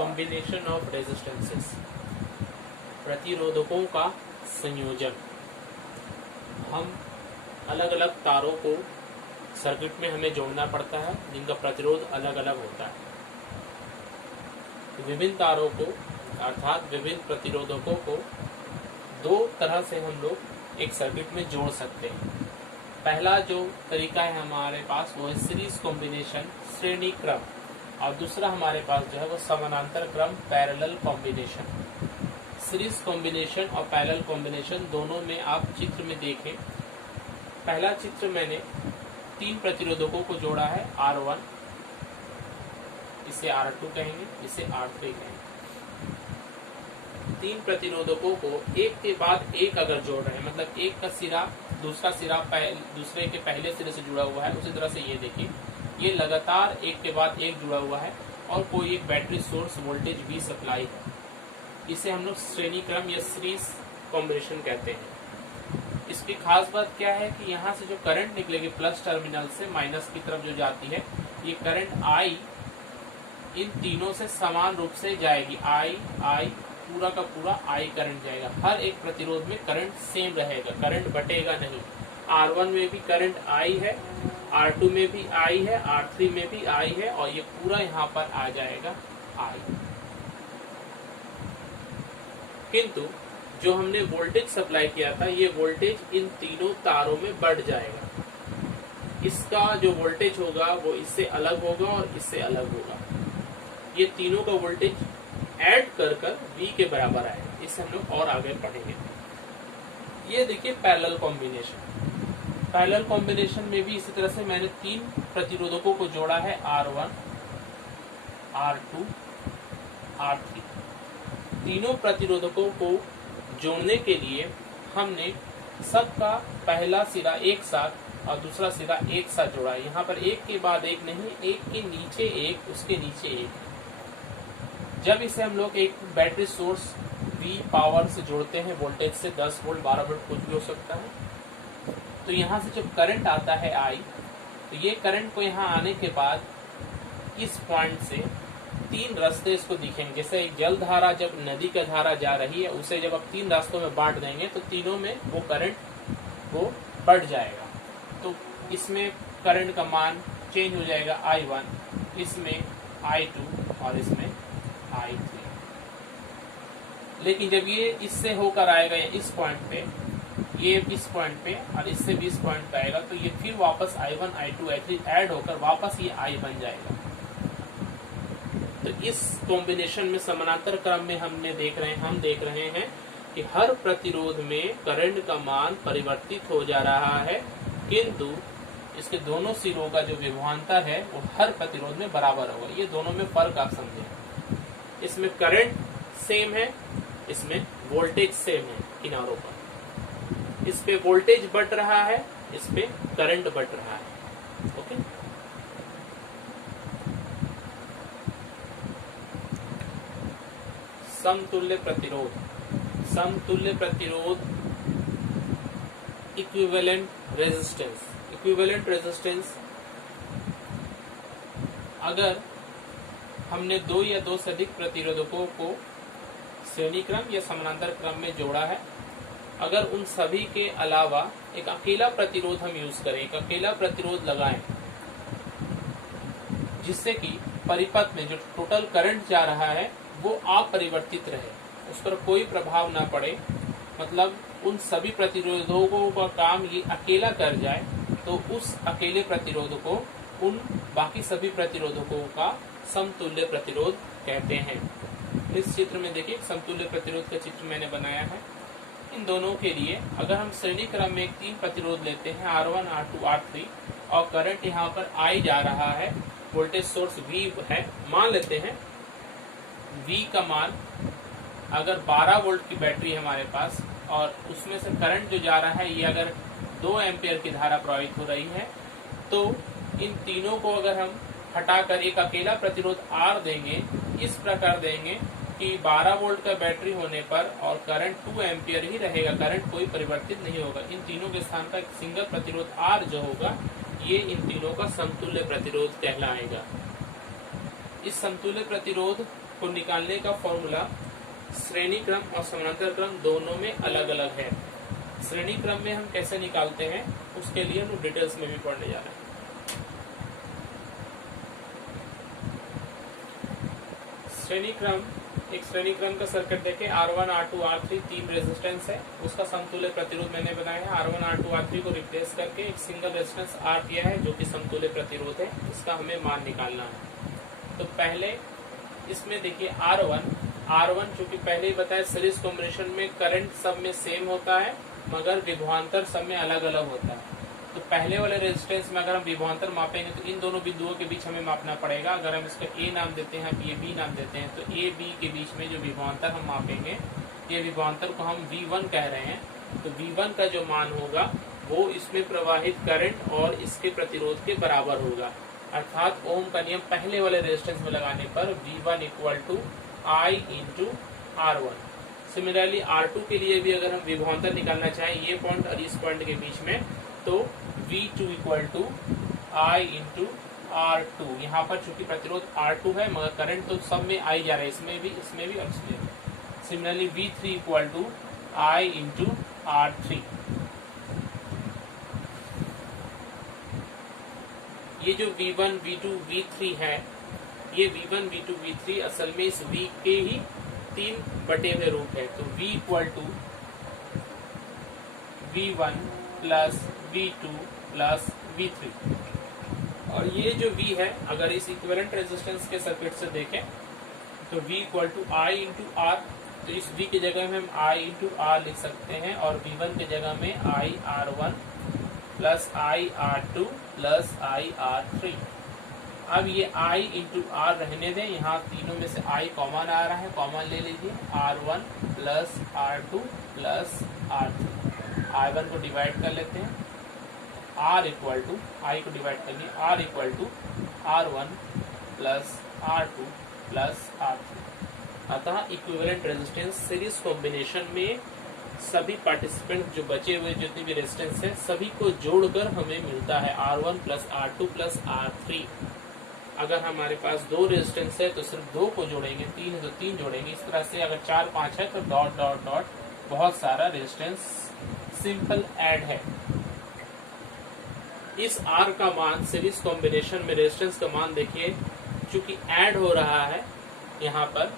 Combination of resistances, प्रतिरोधकों का संयोजन। हम अलग अलग तारों को सर्किट में हमें जोड़ना पड़ता है जिनका प्रतिरोध अलग अलग होता है। विभिन्न तारों को अर्थात विभिन्न प्रतिरोधकों को दो तरह से हम लोग एक सर्किट में जोड़ सकते हैं। पहला जो तरीका है हमारे पास वो है सीरीज कॉम्बिनेशन, श्रेणी क्रम, और दूसरा हमारे पास जो है वो समानांतर क्रम, पैरेलल कॉम्बिनेशन। सीरीज कॉम्बिनेशन और पैरेलल कॉम्बिनेशन दोनों में आप चित्र में देखें। पहला चित्र मैंने 3 प्रतिरोधकों को जोड़ा है, R1, इसे R2 कहेंगे, इसे R3 कहेंगे। 3 प्रतिरोधकों को एक के बाद एक अगर जोड़ रहे हैं, मतलब एक का सिरा दूसरा सिरा दूसरे के पहले सिरे से जुड़ा हुआ है, उसी तरह से ये देखिए, ये लगातार एक के बाद एक जुड़ा हुआ है और कोई एक बैटरी सोर्स वोल्टेज भी सप्लाई है। इसे हम लोग श्रेणी क्रम या सीरीज कॉम्बिनेशन कहते हैं। इसकी खास बात क्या है कि यहाँ से जो करंट निकलेगी प्लस टर्मिनल से माइनस की तरफ जो जाती है, ये करंट I इन तीनों से समान रूप से जाएगी। I पूरा का पूरा I करंट जाएगा। हर एक प्रतिरोध में करंट सेम रहेगा, करंट बटेगा नहीं। R1 में भी करंट I है, R2 में भी I है, R3 में भी I है, और ये पूरा यहाँ पर आ जाएगा I। किंतु जो हमने वोल्टेज सप्लाई किया था, ये वोल्टेज इन तीनों तारों में बढ़ जाएगा। इसका जो वोल्टेज होगा वो इससे अलग होगा और इससे अलग होगा। ये तीनों का वोल्टेज ऐड कर V के बराबर आएगा। इससे हम लोग और आगे पढ़ेंगे। ये देखिए पैरेलल कॉम्बिनेशन। पैरेलल कॉम्बिनेशन में भी इसी तरह से मैंने 3 प्रतिरोधकों को जोड़ा है, R1, R2, R3। तीनों प्रतिरोधकों को जोड़ने के लिए हमने सबका पहला सिरा एक साथ और दूसरा सिरा एक साथ जोड़ा है। यहाँ पर एक के बाद एक नहीं, एक के नीचे एक, उसके नीचे एक। जब इसे हम लोग एक बैटरी सोर्स V पावर से जोड़ते हैं, वोल्टेज से 10 वोल्ट 12 वोल्ट कुछ भी हो सकता है, तो यहाँ से जब करंट आता है I, तो ये करंट को यहाँ आने के बाद इस पॉइंट से 3 रास्ते इसको दिखेंगे। जैसे एक जल धारा जब नदी का धारा जा रही है, उसे जब आप 3 रास्तों में बांट देंगे तो तीनों में वो करंट वो बढ़ जाएगा। तो इसमें करंट का मान चेंज हो जाएगा, I1, इसमें I2 और इसमें I3। लेकिन जब ये इससे होकर आएगा इस पॉइंट पे, ये इस पॉइंट पे और इससे भी इस पॉइंट पे आएगा, तो ये फिर वापस I1, I2, I3 ऐड होकर वापस ये I बन जाएगा। तो इस कॉम्बिनेशन में समानांतर क्रम में हम देख रहे हैं कि हर प्रतिरोध में करंट का मान परिवर्तित हो जा रहा है, किंतु इसके दोनों सिरों का जो विभवांतर है वो हर प्रतिरोध में बराबर होगा। ये दोनों में फर्क आप समझें। इसमें करंट सेम है, इसमें वोल्टेज सेम है किनारों पर। इस पे वोल्टेज बढ़ रहा है, इस पे करंट बढ़ रहा है। ओके, समतुल्य प्रतिरोध। समतुल्य प्रतिरोध, इक्विवेलेंट रेजिस्टेंस। इक्विवेलेंट रेजिस्टेंस, अगर हमने 2 या 2 से अधिक प्रतिरोधकों को श्रेणी क्रम या समानांतर क्रम में जोड़ा है, अगर उन सभी के अलावा एक अकेला प्रतिरोध हम यूज करें, एक अकेला प्रतिरोध लगाएं, जिससे कि परिपथ में जो टोटल करंट जा रहा है वो अपरिवर्तित रहे, उस पर कोई प्रभाव ना पड़े, मतलब उन सभी प्रतिरोधकों का काम ये अकेला कर जाए, तो उस अकेले प्रतिरोध को उन बाकी सभी प्रतिरोधकों का समतुल्य प्रतिरोध कहते हैं। इस चित्र में देखिए समतुल्य प्रतिरोध का चित्र मैंने बनाया है। इन दोनों के लिए अगर हम श्रेणी क्रम में 3 प्रतिरोध लेते हैं, R1, R2, R3, और करंट यहाँ पर I जा रहा है, वोल्टेज सोर्स V है, मान लेते हैं V का मान, अगर 12 वोल्ट की बैटरी है हमारे पास और उसमें से करंट जो जा रहा है ये अगर 2 एम्पियर की धारा प्रवाहित हो रही है, तो इन तीनों को अगर हम हटाकर एक अकेला प्रतिरोध R देंगे, इस प्रकार देंगे कि 12 वोल्ट का बैटरी होने पर और करंट 2 एम्पियर ही रहेगा, करंट कोई परिवर्तित नहीं होगा। इन तीनों के स्थान पर एक सिंगल प्रतिरोध R जो होगा, ये इन तीनों का समतुल्य प्रतिरोध कहलाएगा। इस समतुल्य प्रतिरोध को निकालने का फॉर्मूला श्रेणी क्रम और समानांतर क्रम दोनों में अलग अलग है। श्रेणी क्रम में हम कैसे निकालते हैं उसके लिए हम डिटेल्स में भी पढ़ने जा रहे हैं। श्रेणी क्रम, एक श्रेणी क्रम का सर्किट देखें, R1, R2, R3 तीन रेजिस्टेंस है, उसका समतुल्य प्रतिरोध मैंने बनाया है। R1, R2, R3 को रिप्लेस करके एक सिंगल रेजिस्टेंस R दिया है जो कि समतुल्य प्रतिरोध है, इसका हमें मान निकालना है। तो पहले इसमें देखिए R1 जो कि पहले ही बताया सीरीज कॉम्बिनेशन में करंट सब में सेम होता है मगर विभवांतर सब में अलग अलग होता है। तो पहले वाले रेजिस्टेंस में अगर हम विभवांतर मापेंगे तो इन दोनों बिंदुओं के बीच हमें मापना पड़ेगा। अगर हम इसका A नाम देते हैं, ये B नाम देते हैं, तो A B के बीच में जो विभवांतर हम मापेंगे, ये विभवांतर को हम V1 कह रहे हैं। तो V1 का जो मान होगा वो इसमें प्रवाहित करंट और इसके प्रतिरोध के बराबर होगा, अर्थात ओम का नियम पहले वाले रेजिस्टेंस में लगाने पर V1 = I × R1। Similarly R2 के लिए भी अगर हम विभवांतर निकालना चाहें ये पॉइंट और इस पॉइंट के बीच में, तो V2 = I × R2। यहाँ पर चूंकि प्रतिरोध R2 है मगर करंट तो सब में आई जा रहा है, इसमें भी और इसमें भी। Similarly V3 = I × R3। ये जो V1, V2, V3 है, ये V1, V2, V3 असल में इस V के ही 3 बटे हुए रूप है। तो V = V1 + V2 + V3। और ये जो V है, अगर इस इक्विवेलेंट रेजिस्टेंस के सर्किट से देखें तो V = I × R। तो इस V की जगह में हम I × R लिख सकते हैं और V1 की जगह में IR1 + IR2 + IR3। अब ये I × R रहने दें, यहाँ तीनों में से I कॉमन आ रहा है, कॉमन ले लीजिए। R1 + R2 + R3। I1 को डिवाइड कर लेते हैं, I को डिवाइड करिए, R = R1 + R2 + R3। अतः इक्विवेलेंट रेजिस्टेंस सीरीज कॉम्बिनेशन में सभी पार्टिसिपेंट जो बचे हुए जितने भी रेजिस्टेंस है सभी को जोड़कर हमें मिलता है R1 + R2 + R3। अगर हमारे पास 2 रेजिस्टेंस है तो सिर्फ 2 को जोड़ेंगे, 3 है तो 3 जोड़ेंगे। इस तरह से अगर 4, 5 है तो डॉट डॉट डॉट बहुत सारा रेजिस्टेंस सिंपल ऐड है। इस R का मान सीरीज कॉम्बिनेशन में रेजिस्टेंस का मान देखिए, चूंकि ऐड हो रहा है यहाँ पर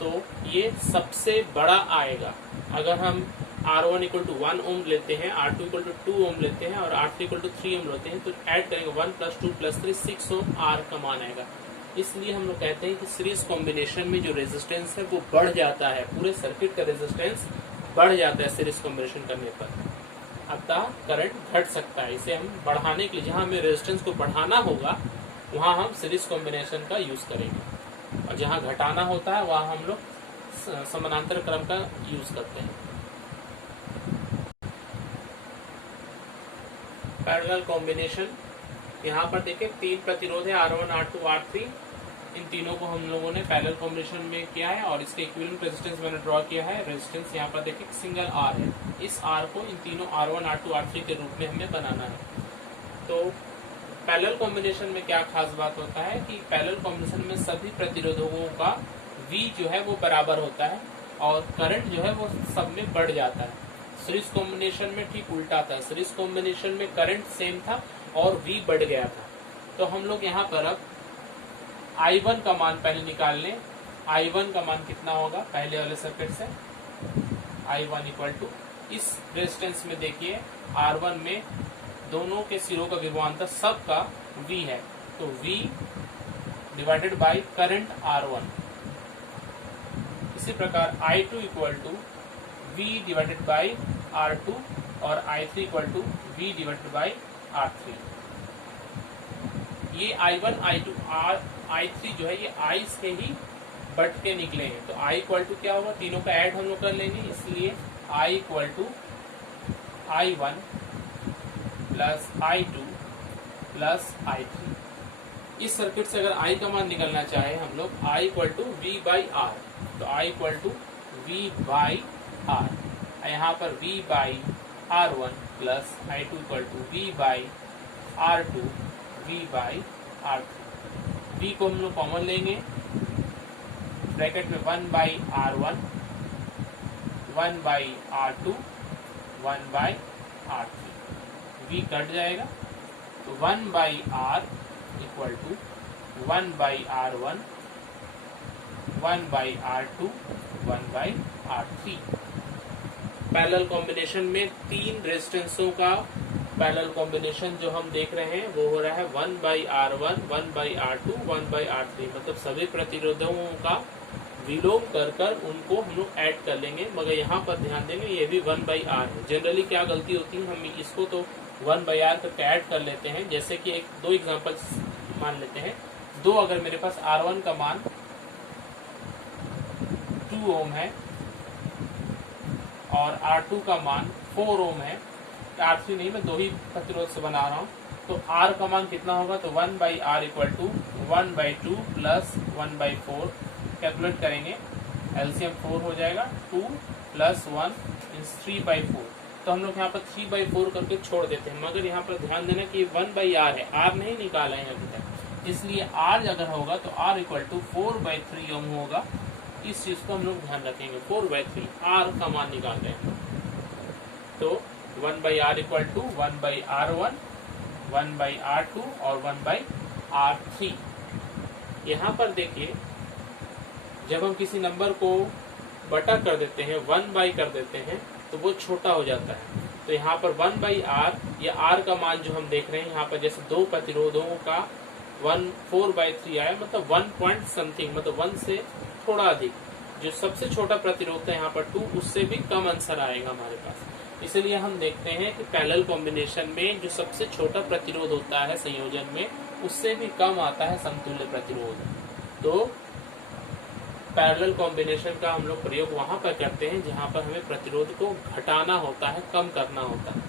तो ये सबसे बड़ा आएगा। अगर हम R1 = 1 ओम लेते हैं, R2 = 2 ओम लेते हैं और R3 = 3 ओम लेते हैं तो ऐड करेंगे 1 + 2 + 3 6 ओम R का मान आएगा। इसलिए हम लोग कहते हैं कि सीरीज कॉम्बिनेशन में जो रेजिस्टेंस है वो बढ़ जाता है, पूरे सर्किट का रेजिस्टेंस बढ़ जाता है सीरीज कॉम्बिनेशन करने पर। अतः करंट घट सकता है। इसे हम बढ़ाने के लिए, जहां हमें रेजिस्टेंस को बढ़ाना होगा वहां हम सीरीज कॉम्बिनेशन का यूज करेंगे और जहां घटाना होता है वहां हम लोग समानांतर क्रम का यूज करते हैं। पैरेलल कॉम्बिनेशन, यहाँ पर देखें 3 प्रतिरोध है R1, R2, R3। इन तीनों को हम लोगों ने पैरेलल कॉम्बिनेशन में किया है और इसके इक्विवेलेंट रेजिस्टेंस मैंने ड्रॉ किया है। रेजिस्टेंस यहाँ पर देखें सिंगल R है, इस R को इन तीनों R1, R2, R3 के रूप में हमें बनाना है। तो पैरेलल कॉम्बिनेशन में क्या खास बात होता है कि पैरेलल कॉम्बिनेशन में सभी प्रतिरोधकों का V जो है वो बराबर होता है और करंट जो है वो सब में बढ़ जाता है। सीरीज कॉम्बिनेशन में ठीक उल्टा था, सीरीज कॉम्बिनेशन में करंट सेम था और V बढ़ गया था। तो हम लोग यहाँ पर अब I1 का मान पहले निकाल लें। I1 का मान कितना होगा पहले वाले सर्किट से, I1 = इस रेजिस्टेंस में देखिए R1 में दोनों के सिरों का विभवांतर सबका V है, तो V divided by current R1। इसी प्रकार I2 = V divided by R2 और I3 = V divided by R3। ये I1, I2, I3 जो है ये I से ही बढ़ के निकले हैं। तो I = क्या होगा, तीनों का ऐड हम लोग कर लेंगे, इसलिए I = I1 + I2 + I3। इस सर्किट से अगर I का मान निकलना चाहे हम लोग, I = V/R, तो I = V/R। यहाँ पर V/R1 + I2 = V/R2 V/R3। V को हम लोग कॉमन लेंगे, ब्रैकेट में 1/R1, 1/R2, 1/R3, V cut जाएगा तो 1/R equal to 1/R1, 1/R2, 1/R3। Parallel combination में तीन रेजिस्टेंसों का पैरेलल कॉम्बिनेशन जो हम देख रहे हैं वो हो रहा है 1/R1, 1/R2, 1/R3, मतलब सभी प्रतिरोधों का विलोम कर उनको हम लोग ऐड कर लेंगे। मगर यहाँ पर ध्यान देंगे ये भी 1/R है। जनरली क्या गलती होती है, हम इसको तो 1/R करके ऐड कर लेते हैं। जैसे कि दो एग्जांपल्स मान लेते हैं। दो अगर मेरे पास R1 का मान 2 ओम है और R2 का मान 4 ओम है, R3 नहीं, मैं दो ही प्रतिरोध से बना रहा हूँ, तो R का मान कितना होगा, तो 1/R equal to 1/2 plus 1/4। Calculate करेंगे, एलसीएम 4 हो जाएगा, 2 प्लस 1 मीन्स 3/4। तो हम लोग यहाँ पर 3/4 करके छोड़ देते हैं। मगर यहाँ पर ध्यान देना कि 1/R है, R नहीं निकाला है अभी तक, इसलिए R अगर होगा तो R इक्वल टू 4/3 ओम होगा। इस चीज को हम लोग ध्यान रखेंगे, 4/3 R का मान निकाल रहे हैं। तो 1/R equal to 1/R1, 1/R2 और 1/R3। यहाँ पर देखिए, जब हम किसी नंबर को बटा कर देते हैं, 1/, कर देते हैं, तो वो छोटा हो जाता है। तो यहाँ पर 1/R, या R का मान जो हम देख रहे हैं यहाँ पर, जैसे दो प्रतिरोधों का 4/3 आया, मतलब 1 पॉइंट समथिंग, मतलब 1 से थोड़ा अधिक। जो सबसे छोटा प्रतिरोध है यहाँ पर 2, उससे भी कम आंसर आएगा हमारे पास। इसलिए हम देखते हैं कि पैरेलल कॉम्बिनेशन में जो सबसे छोटा प्रतिरोध होता है संयोजन में, उससे भी कम आता है समतुल्य प्रतिरोध। तो पैरेलल कॉम्बिनेशन का हम लोग प्रयोग वहां पर करते हैं जहां पर हमें प्रतिरोध को घटाना होता है, कम करना होता है।